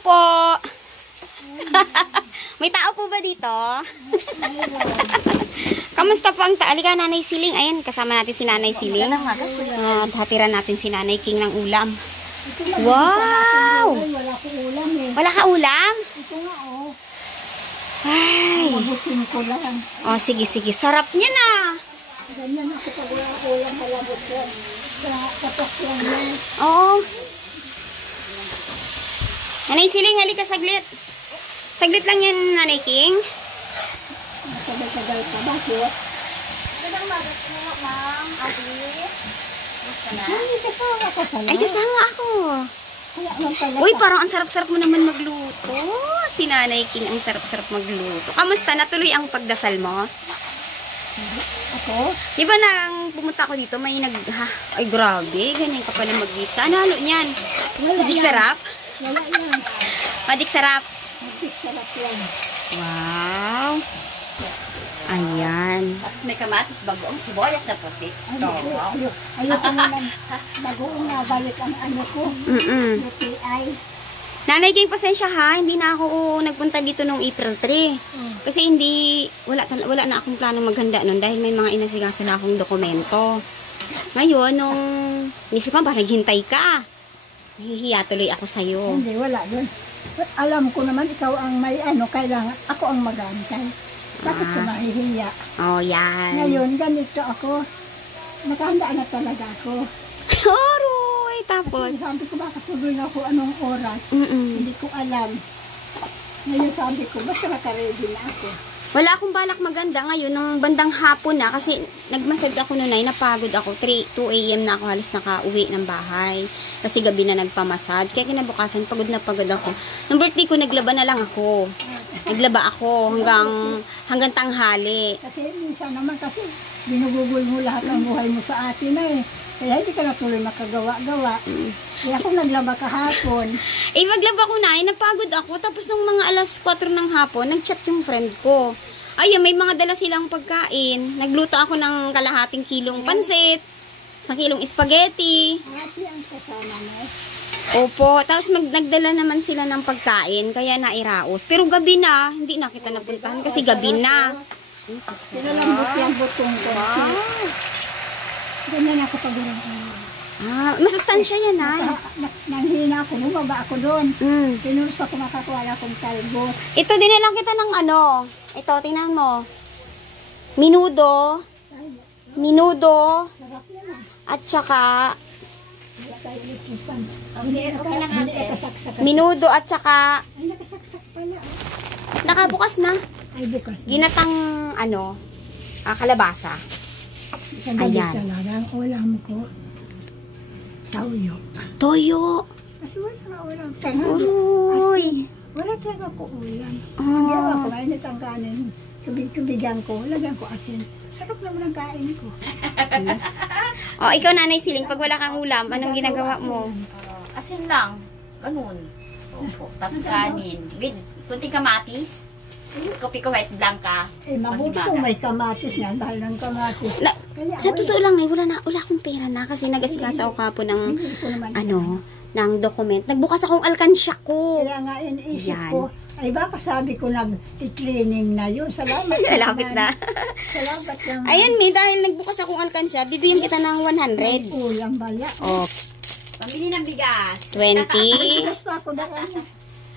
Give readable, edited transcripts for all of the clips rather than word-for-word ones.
po. May tao po ba dito? Kamusta po ang Halika, Nanay Siling. Ayan, kasama natin si Nanay Siling. At hatiran natin si Nanay King ng ulam. Wow! Wala ko ulam eh. Wala ka ulam? Ito nga oh. Ay. Mabusin ko lang. Oh, sige, sige. Sarap niya na. Ganyan ako pag wala ko ulam, malabos yan. Sa kapas lang yan. Oo. Nanay Siling, halika saglit. Saglit lang yan, Nanay King. Matagal-tagal pa. Bakit? Magandang magat po, ma'am. Ate. Gusto na? Ay, kasama ka pala. Ay, kasama ako. Kaya man pala. Uy, parang ang sarap-sarap mo naman magluto. Si Nanay King, ang sarap-sarap magluto. Kamusta? Natuloy ang pagdasal mo? Ako? Di ba nang pumunta ako dito, may ay, grabe. Ganyan ka pala mag-isa. Ano halo niyan? Magic sarap? Wala yan. Magic sarap. Magic sarap yan. Wow. Ayan. Tapos may kamatis, bagoong sibuyas na puti. Ayoko naman. Bagoong na balik ang ano ko. UTI. Nanay King, pasensya ha. Hindi na ako nagpunta dito nung April 3. Kasi wala na akong plano maghanda nun dahil may mga inasigaso na akong dokumento. Ngayon, nung nisip ko, parang naghintay ka. Nahihiya tuloy ako sa'yo. Hindi, wala yun. Alam ko naman, ikaw ang may ano, kailangan ako ang mag-antay. Bakit ko mahihiya? Oh, yan. Ngayon, ganito ako. Nakahanda na talaga ako. Oroy! Tapos? Kasi sabi ko, baka suloy na ako anong oras. Hindi ko alam. Ngayon sabi ko, basta nakaready na ako. Wala akong balak maganda ngayon nung bandang hapon na kasi nag-massage ako noon ay napagod ako. 2 AM na ako halos nakauwi ng bahay. Kasi gabi na nagpamassage. Kaya kinabukasan pagod na pagod ako. Nung birthday ko naglaba na lang ako. Naglaba ako hanggang tanghali. Kasi minsan naman kasi binugugol mo lahat ng buhay mo sa atin na eh. Kaya hindi ka na tuloy makagawa-gawa. Kaya ako naglaba kahapon. Eh, maglaba ko na, napagod ako. Tapos nung mga alas 4 ng hapon, nag-chat yung friend ko. Ayun, may mga dala silang pagkain. Nagluto ako ng kalahating kilong pansit, 1 kilong spaghetti. Kasi ang kasama mo. Opo, tapos nagdala naman sila ng pagkain, kaya nairaos. Pero gabi na, hindi na kita napuntahan kasi gabi na. Pinalambot-lambot kong konti. Ganyan ako pag Masustansya yan, ay. Nanghina ako, bumaba ako doon. Pinurus ako makakuha akong talbos. Ito, dinilang kita ng ano. Ito, tingnan mo. Minudo. Sarap yan ah. At saka, Wala tayo likipan. Okay lang Hindi ate. nakasaksak. minudo at saka, Ay, nakasaksak pala. nakabukas na. Ay, bukas. Ginatang, kalabasa. Kagabi Ayan. talaga, ang ulam ko, tauyo. Toyo. Kasi wala na ulam. Tanghali. Uy. Wala talaga ko ulam. Ah. Hindi ako, mainit ang kanin. Tubig-tubigan ko, lagyan ko asin. Sarap naman ang kain ko. O, ikaw, Nanay Siling, pag wala kang ulam, anong ginagawa mo? Asin lang. Ganun. Opo. Tapos kanin. With kunting kamatis. Kopi ko white blanca. Mabuti kung may kamatis na, dahil ng kamatis. Sa totoo lang, wala akong pera na kasi nag-asikasa ako kapon ng, ng document. Nagbukas akong alkansya ko. Kaya nga iniisip ko, ay baka sabi ko nag-training na yun. Salamat. Lapit na. Salamat naman. Ayan, May, dahil nagbukas akong alkansya, bibigyan kita ng 100. Ulam baya. Oh, Pamili ng bigas. 20, Bigas pa ako daan.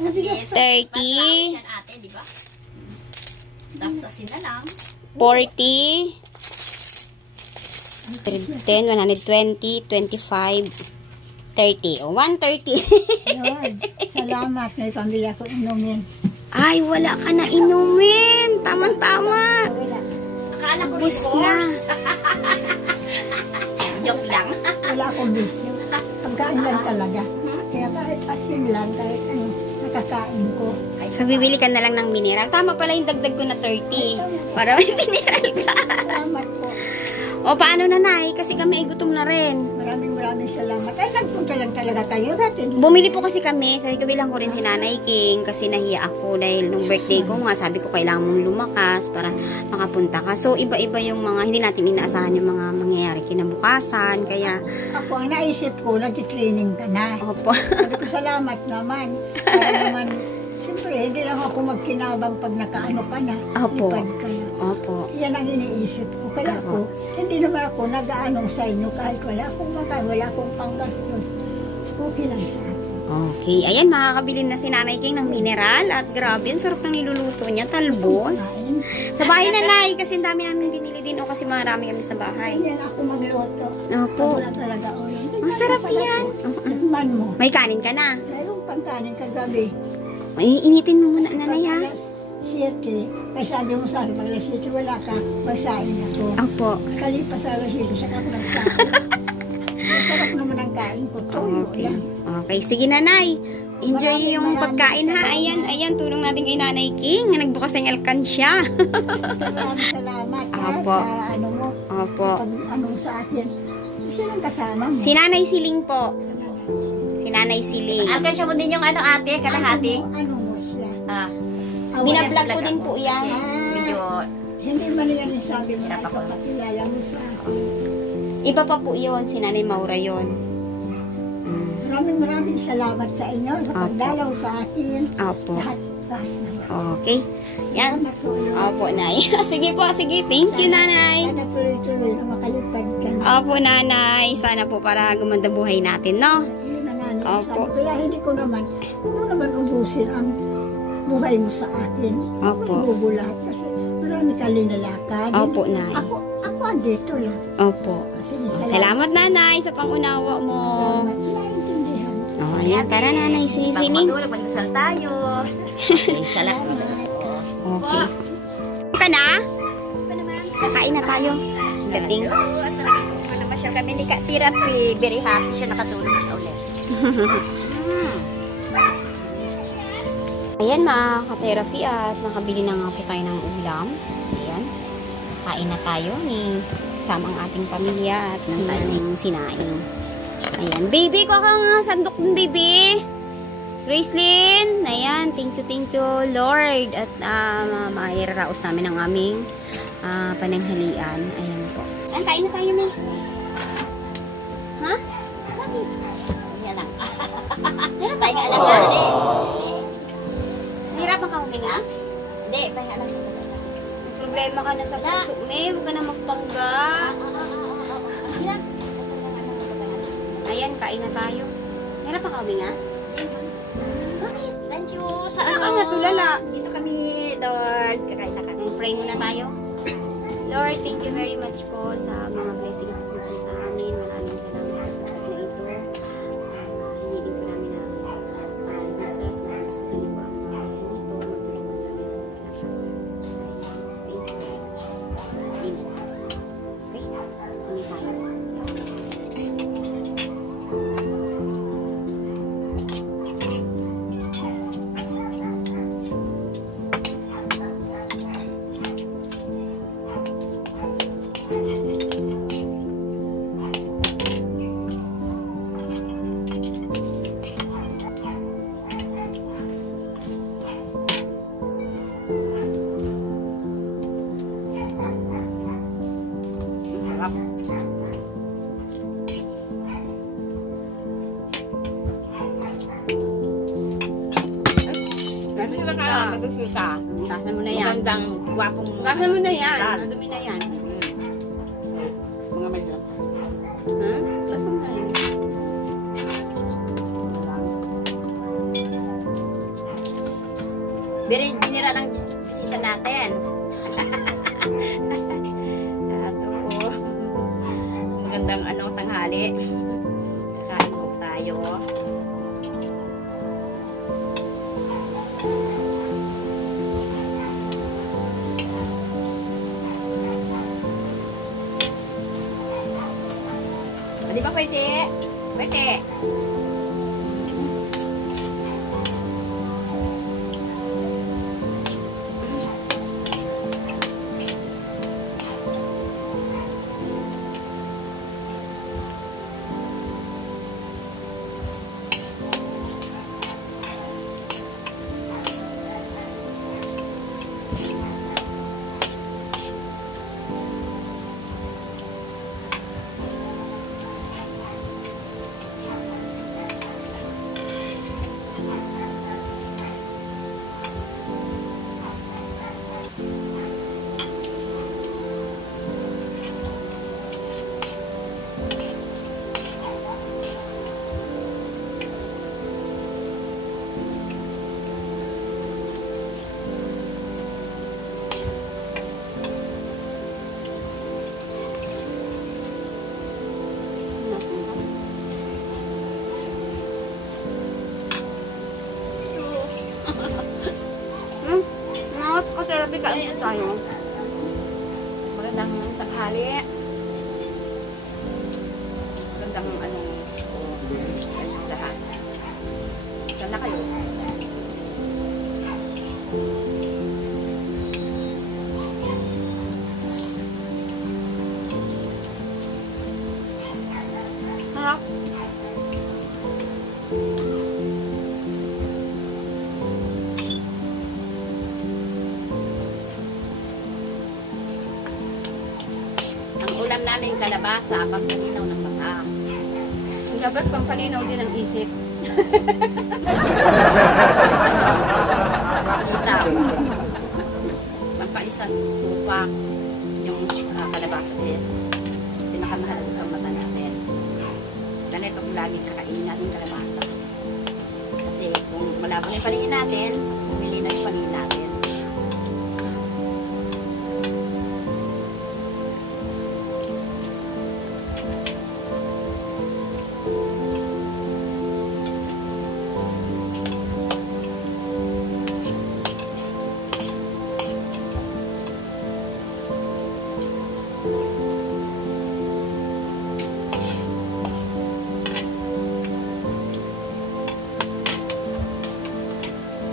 Ano bigas pa? 30, Yan ate, di ba? Tapos asin na lang. 40, 10, 120, 25, 30. O, 130. Yun. Salamat. May pamilya ko inumin. Ay, wala ka na inumin. Tamang-tama. Wala. Akala ko Bus na. Joke lang. Wala akong bisyo. Pagkain lang talaga. Kaya kahit asin lang, kahit ano, nakakain ko. So, bibili ka na lang ng mineral. Tama pala yung dagdag ko na 30. Para may mineral ka. Salamat po. O, paano nanay? Kasi kami ay gutom na rin. Maraming salamat. Ay, nagpunta lang talaga tayo natin. Bumili po kasi kami. Sabi ko, bilang ko rin si Nanay King kasi nahiya ako dahil nung birthday ko nga, sabi ko kailangan mong lumakas para makapunta ka. So, iba-iba yung mga, hindi natin inaasahan yung mga mangyayari kinabukasan. Kaya, Ako ang naisip ko, nag-training ka na. opo. Sabi ko, salamat naman. Para naman, siyempre, hindi lang ako magkinabang pag nakaano ka na. Opo. Ipad ka na. Opo. Yan ang iniisip ko. Kaya ako, hindi naman ako nag-aanong sa inyo kahit wala akong makan, wala akong panggastos. Okay lang sa akin. Okay. Ayan, makakabili na si Nanay King ng mineral at grabe, ang sarap ng niluluto niya. Talbos. Kain. Sa bahay Nanay, kasi ang dami namin binili din o kasi marami kami sa bahay. Yan ako magluto. Opo. Wala talaga ulam. Ang sarap yan. Tikman mo. May kanin ka na. Mayroong pangkanin kagabi. Ay, initin mo muna, Nanay, ha? Pag alas 7, kaya sabi mo sa akin, pag alas 7 wala ka, magsain ako. Opo. Kalipas sa alas 7, saka ako nagsain. Masarap naman ang kain ko. Toyo Okay. lang. Okay, sige Nanay. Enjoy yung Maraming pagkain ha. salamat. Ayan, tulong natin kay Nanay King na nagbukas ng alkansya. Maraming salamat ha, Opo. sa ano mo. Opo. Pag ano sa akin. Sinong kasama mo? Si Nanay Siling po. Si Nanay Siling. Alkansya mo din yung ano ate, kalahati. Ano mo siya? Ah, Binablog ko din po yan. medyo Hindi man yan yung sabi mo na Hirap ako. ipapakilala mo sa akin. Iba pa po yun. Si Nanay Maura yun. Maraming salamat sa inyo sa Opo. pagdalaw sa akin. Opo. Lahat naman. Okay. Yan. Salamat po, Lord. Opo, Nay. Sige po, sige. Thank you, Nanay. Sana tuloy-tuloy na makalipad ka na. Opo, Nanay. Sana po para gumanda buhay natin, no? Yun ang ano, Opo. sabi ko, kaya hindi ko naman, huwag mo naman ubusin ang buhay mo sa akin. Opo. Ako ibubulat kasi marami ka linalakad. Opo, Nay. Ako andito lang. Opo. Sige, Salamat, Nanay, sa pangunawa mo. Salamat. Naintindihan. Oh, ayan. Tara, Nanay. pag Sining. matulog, magdasal tayo. Okay, salamat. Okay. Ka na? Kakain na tayo. Dating. Ano masyal kami ni Therapy. Very happy siya nakatulog siya ulit. Ayan, mga ka-therapy at nakabili na nga po tayo ng ulam. Ayan. Kain na tayo ni kasama ang ating pamilya at ng tayong sinaing. Ayan. Baby, ko kang sandok dun, baby. Gracelyn, ayan, thank you, Lord. At mairaraos namin ang aming pananghalian. Ayan po. Ayan, kain na tayo, May. Ha? Bakit? Yan lang. Pahinga lang sa akin. Hirap ka huminga? Hindi, pahinga lang sa baba. May problema ka na sa puso, May. Huwag ka na magpangga. Sige lang. Ayan, kain na tayo. Hirap ka huminga? Bakit? Thank you sa Saan ka ano. natulala? Dito kami, Lord. Kakain na kami. Pray muna tayo. Lord, thank you very much po sa mga blessings niyo po sa amin. Maraming salamat po sa pag na ito. Hiniling po namin na Jesus na masusin po ang mga ito. Magtuloy po sa amin ang kalakasan. Thank you. Amen. Okay? Kami tayo. Mag-usika. Tasan mo na yan. Magandang, gwapong... Tasan mo na yan. Tal. Madumi na yan. Mga may lang. Ha? Tasan mo na yan. Binira ng bisita natin. Ato po. Magandang tanghali. Kakain po tayo. Di ba pwede? Pwede. kain tayo. Magandang tanghali. Magandang lahat. Sana kayo. Harap. Ang ulam namin kalabasa, pagkalinaw ng mata. Dapat pampalinaw din ang isip. Sita. Pampaisan tupak. Yung kalabasa is pinakamahalaga sa mata natin. Ganito kung laging kakainin natin kalabasa. Kasi kung malabo yung paningin natin, pumili na yung paningin natin.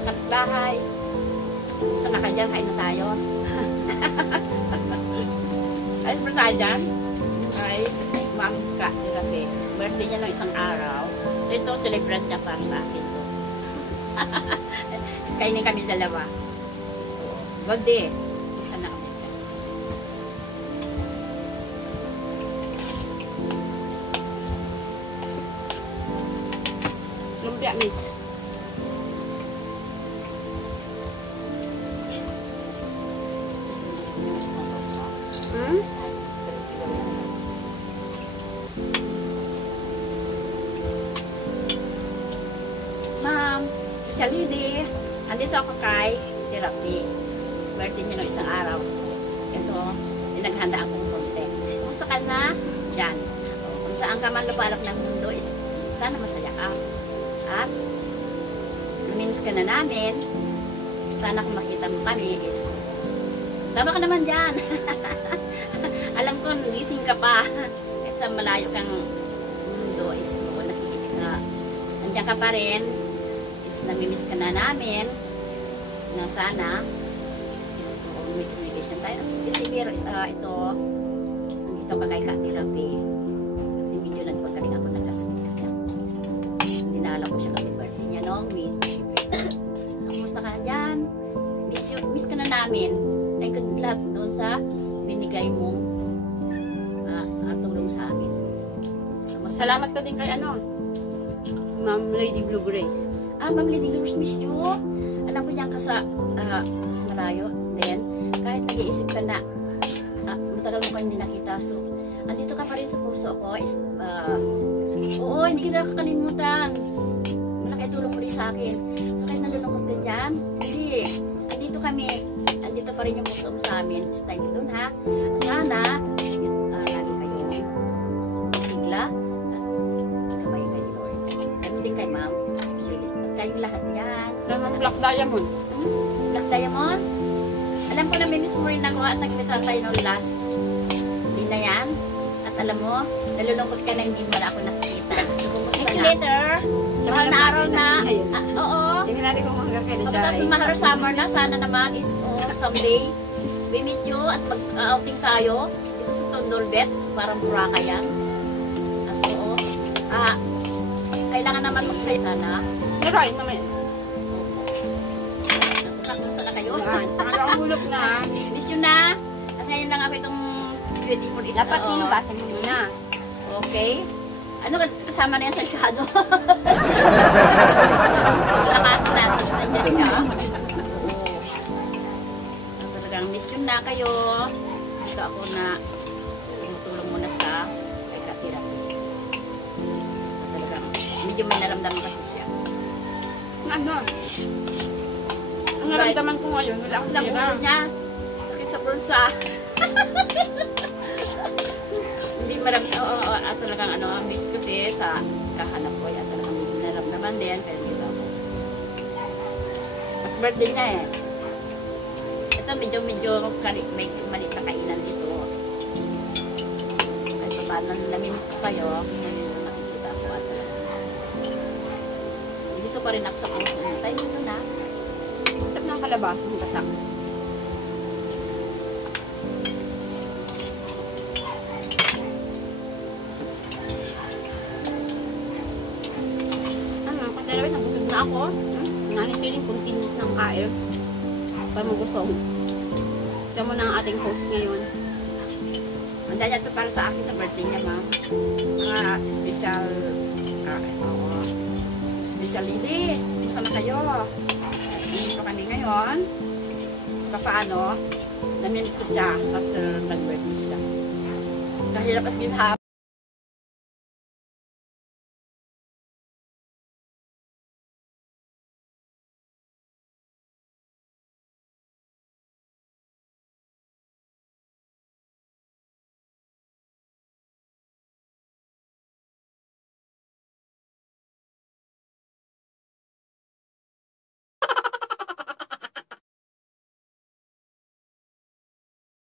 Kapitbahay. Saan na ka dyan? Kain na tayo. Ayun pa tayo dyan. Ay, Ma'am Ka, Dirape. Birthday niya ng isang araw. So ito, celebrate niya para sa akin to. Kainin kami dalawa. So, good day. Sana kami dyan. Lumpia mix. Hmm? Ma'am, Social Lady, andito ako kay Therapy. Birthday niya ng isang araw. So, ito, naghanda akong content. Gusto ka na? Diyan. Kung saan ka man lubalak ng mundo, is, sana masaya ka. At, lumins ka na namin. Sana kung makita mo kami is, tama ka naman dyan. Alam ko, gising ka pa. Kahit sa malayo kang mundo is, nakikita ka. Nandiyan ka pa rin. Is, namimiss ka na namin. Na sana, is, may communication tayo. Kasi pero is, ito, nandito ka kay Ka-Therapy. Kasi medyo nagpagaling ako nagkasakit kasi ako. Dinala ko siya kasi birthday niya noong May. So, kumusta ka na dyan? Miss ka na namin. Thank you lahat doon sa binigay mong tulong sa amin. Salamat ka din kay Ma'am Lady Blue Grace. Ma'am Lady Blue Grace, miss you. Alam ko niyan ka sa malayo. Then, kahit nag-iisip ka na matagal mo ka hindi nakita. So, andito ka pa rin sa puso ko. Oo, hindi kita nakakalimutan. Malaki tulong mo rin sa akin. So, kahit nalulungkot ka dyan, hindi. Andito kami. Andito pa rin yung puso mo sa amin. Stay doon ha. Sana, lagi kayo sigla at kamay kayo Lord. Ganun din kay Ma'am. At kayong lahat yan. Black Diamond. Black Diamond? Alam ko na miss mo rin ako at nagkita tayo nung last. Hindi na yan. At alam mo, nalulungkot ka na hindi mo na ako nakikita. So, kumusta na? Later. Mahal na araw na. Oo. Tingnan natin kung hanggang kailan Pagkatapos mahal summer na, sana naman is someday we meet you at mag-outing tayo dito sa Tondol Bets para Boracay yan. At oo. Kailangan naman magsaya sana. Right, mamaya. Kumusta na kayo? Nakakahulog na. Miss you na. At ngayon lang ako itong 24 is Dapat inubasan mo muna. Okay. Ano kasama na yan sa likado? Lakasan natin sa dyan ka. Talagang miss you na kayo. Ito ako na tumutulong muna sa kay Ka-Therapy. Talagang medyo may naramdaman kasi siya. Ano? Ang naramdaman ko ngayon, wala akong Lang tira. ulo niya. Sakit sa bulsa. Hindi marami. Oo, at talagang miss kasi sa kahanap ko. At talagang medyo naramdaman din. Kaya dito ako. At birthday na eh. Ito dito, medyo may maliit na kainan dito. Kahit pa paano, namimiss ko kayo. Ngayon na nakikita ako at dito pa rin ako sa puso. Tayo dito na. Sarap ng kalabasa, ang gata. Ano, pagdalawin, nabusog na ako. Nanitiling continuous ng kain. Para magusog. Siya mo na ang ating host ngayon. Mandaya ito para sa akin sa birthday niya, ma'am. Mga special, special lady. Kumusta na kayo? Dito kami ngayon. Paano? Namin ko siya after nag-birthday siya. Kahirap at ginhap.